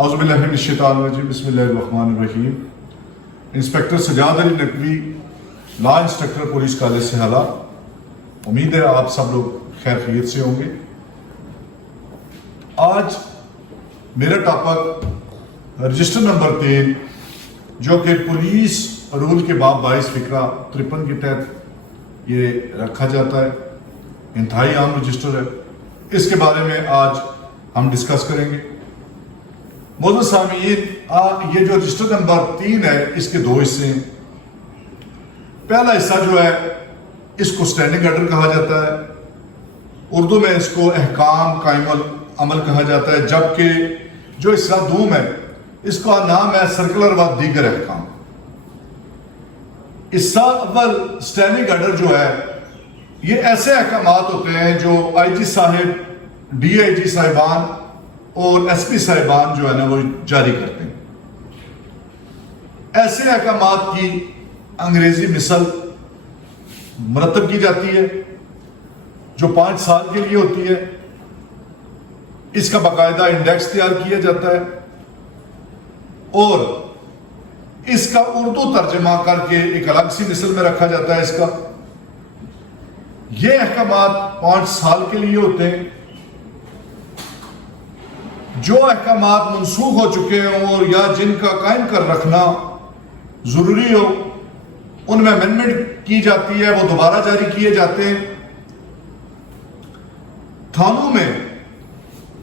اعوذ باللہ من الشیطان الرجیم بسم اللہ الرحمن الرحیم۔ انسپیکٹر سجاد علی نقوی، لا انسٹرکٹر پولیس کالج سے حالہ۔ امید ہے آپ سب لوگ خیر خیریت سے ہوں گے۔ آج میرا ٹاپک رجسٹر نمبر 3 جو کہ پولیس رول کے باب 22 فقرہ 53 کے تحت یہ رکھا جاتا ہے، انتہائی عام رجسٹر ہے، اس کے بارے میں آج ہم ڈسکس کریں گے۔ معزز سامعین، یہ جو رجسٹر نمبر 3 ہے اس کے 2 حصے ہیں۔ پہلا حصہ جو ہے اس کو سٹینڈنگ آرڈر کہا جاتا ہے، اردو میں اس کو احکام قائم العمل کہا جاتا ہے، جبکہ جو حصہ دوم ہے اس کا نام ہے سرکولر و دیگر احکام۔ حصہ اول سٹینڈنگ آرڈر جو ہے یہ ایسے احکامات ہوتے ہیں جو آئی جی صاحب، ڈی آئی جی صاحبان اور ایس پی صاحبان جو ہے نا وہ جاری کرتے ہیں۔ ایسے احکامات کی انگریزی مثل مرتب کی جاتی ہے جو 5 سال کے لیے ہوتی ہے۔ اس کا باقاعدہ انڈیکس تیار کیا جاتا ہے اور اس کا اردو ترجمہ کر کے ایک الگ سی مثل میں رکھا جاتا ہے۔ اس کا یہ احکامات 5 سال کے لیے ہوتے ہیں۔ جو احکامات منسوخ ہو چکے ہوں اور یا جن کا قائم کر رکھنا ضروری ہو ان میں امینڈمنٹ کی جاتی ہے، وہ دوبارہ جاری کیے جاتے ہیں۔ تھانوں میں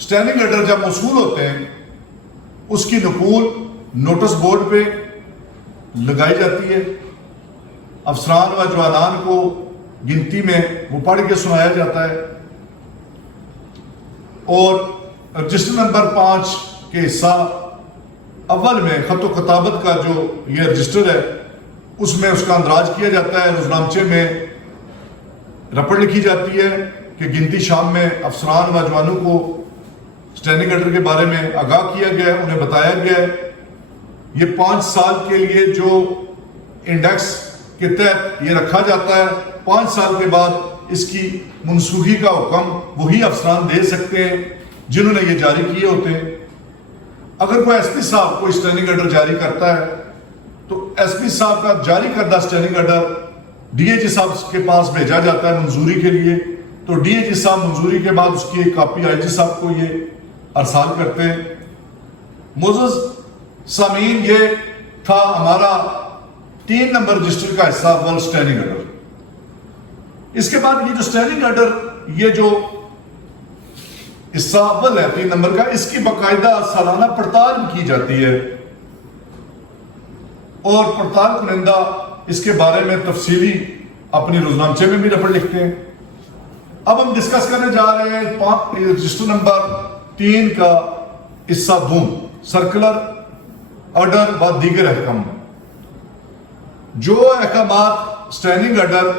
سٹینڈنگ آرڈر جب موصول ہوتے ہیں اس کی نقول نوٹس بورڈ پہ لگائی جاتی ہے، افسران و جوانان کو گنتی میں وہ پڑھ کے سنایا جاتا ہے، اور رجسٹر نمبر 5 کے حصہ اول میں خط و خطابت کا جو یہ رجسٹر ہے اس میں اس کا اندراج کیا جاتا ہے۔ روزنامچے میں رپٹ لکھی جاتی ہے کہ گنتی شام میں افسران و جوانوں کو سٹینڈنگ آرڈر کے بارے میں آگاہ کیا گیا ہے، انہیں بتایا گیا ہے۔ یہ 5 سال کے لیے جو انڈیکس کے تحت یہ رکھا جاتا ہے، 5 سال کے بعد اس کی منسوخی کا حکم وہی افسران دے سکتے ہیں جنہوں نے یہ جاری کیے ہوتے ہیں۔ اگر کوئی ایس پی صاحب کوئی سٹینڈنگ آرڈر جاری کرتا ہے تو ایس پی صاحب کا جاری کردہ سٹینڈنگ آرڈر ڈی اے جی صاحب کے پاس بھیجا جاتا ہے منظوری کے لیے، تو ڈی اے جی صاحب منظوری کے بعد اس کی ایک کاپی آئی جی صاحب کو یہ ارسال کرتے ہیں۔ معزز سامعین، یہ تھا ہمارا 3 نمبر رجسٹر کا حصہ اول سٹینڈنگ آرڈر۔ اس کے بعد یہ جو سٹینڈنگ آرڈر یہ جو حصہ اول ہے 3 نمبر کا، اس کی باقاعدہ سالانہ پڑتال کی جاتی ہے اور پڑتال کنندہ اس کے بارے میں تفصیلی اپنی روزنامچے میں بھی رپٹ لکھتے ہیں۔ اب ہم ڈسکس کرنے جا رہے ہیں رجسٹر نمبر 3 کا حصہ دوم، سرکولر آرڈر و دیگر احکام۔ جو احکامات سٹینڈنگ آرڈر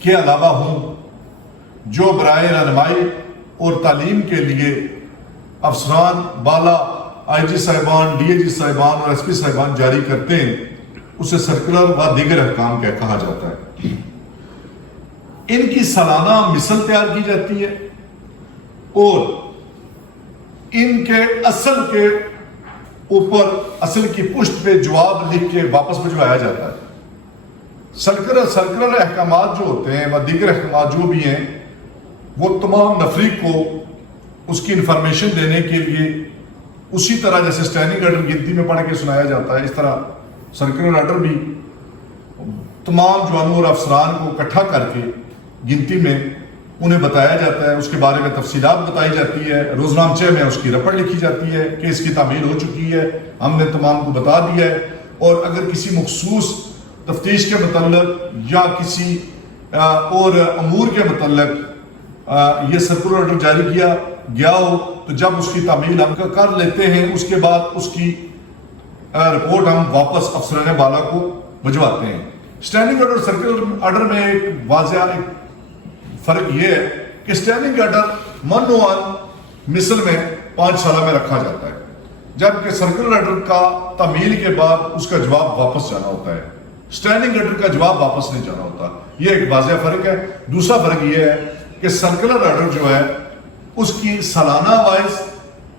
کے علاوہ ہوں، جو برائے رہنمائی اور تعلیم کے لیے افسران بالا آئی جی صاحبان، ڈی اے جی صاحبان اور ایس پی صاحبان جاری کرتے ہیں، اسے سرکولر و دیگر احکام کہا جاتا ہے۔ ان کی سالانہ مثل تیار کی جاتی ہے اور ان کے اصل کے اوپر اصل کی پشت پہ جواب لکھ کے واپس بھجوایا جاتا ہے۔ سرکولر احکامات جو ہوتے ہیں و دیگر احکامات جو بھی ہیں وہ تمام نفری کو اس کی انفارمیشن دینے کے لیے اسی طرح جیسے سٹینڈنگ آرڈر گنتی میں پڑھ کے سنایا جاتا ہے، اس طرح سرکولر آرڈر بھی تمام جوانوں اور افسران کو اکٹھا کر کے گنتی میں انہیں بتایا جاتا ہے، اس کے بارے میں تفصیلات بتائی جاتی ہے، روزنامچے میں اس کی رپٹ لکھی جاتی ہے کہ اس کی تعمیل ہو چکی ہے، ہم نے تمام کو بتا دیا ہے، اور اگر کسی مخصوص تفتیش کے متعلق یا کسی اور امور کے متعلق یہ سرکولر آرڈر جاری کیا گیا ہو تو جب اس کی تعمیل ہم کر لیتے ہیں اس کے بعد اس کی رپورٹ ہم واپس افسران بالا کو بھجواتے ہیں۔ سٹینڈنگ آرڈر اور سرکولر آرڈر میں ایک واضح فرق یہ ہے کہ سٹینڈنگ آرڈر منوان مثل میں 5 سالہ میں رکھا جاتا ہے، جبکہ سرکولر آرڈر کا تعمیل کے بعد اس کا جواب واپس جانا ہوتا ہے۔ سٹینڈنگ آرڈر کا جواب واپس نہیں جانا ہوتا، یہ ایک واضح فرق ہے۔ دوسرا فرق یہ ہے کہ سرکولر آرڈر جو ہے اس کی سالانہ وائز